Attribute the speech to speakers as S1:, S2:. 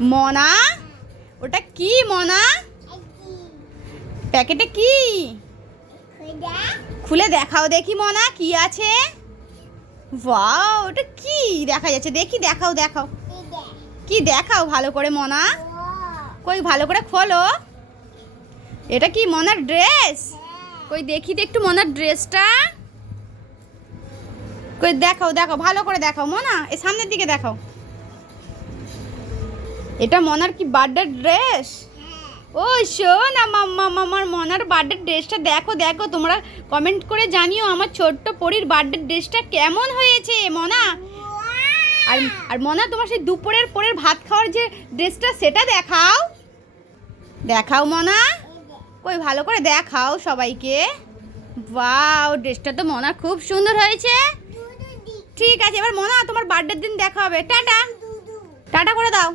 S1: মনা? ওটা কি, মনা? প্যাকেটে কি? খুলে দেখাও দেখি, মনা, কি আছে? ওটা কি? দেখা যাচ্ছে, দেখি, দেখাও দেখাও। কি দেখাও ভালো করে, মনা? কই, ভালো করে খোলো। এটা কি, মনার ড্রেস? কই, দেখি তো একটু মনার ড্রেসটা। কই, দেখাও দেখাও, ভালো করে দেখাও, মনা। এই সামনের দিকে দেখাও। এটা মনার কি বার্থডে ড্রেস? ও শোন মাম্মা মামার মনার বার্থডে ড্রেসটা দেখো দেখো তোমরা কমেন্ট করে জানিও আমার ছোট্ট পরীর বার্থডে ড্রেসটা কেমন হয়েছে মনা? আর আর মনা তোমার সেই দুপুরের পরের ভাত খাওয়ার যে ড্রেসটা সেটা দেখাও। দেখাও মনা। কই ভালো করে দেখাও সবাইকে। বাও ড্রেসটা তো মনা খুব সুন্দর হয়েছে। ঠিক আছে এবার মনা তোমার বার্থডের দিন দেখা হবে। টাটা। টাটা করে দাও।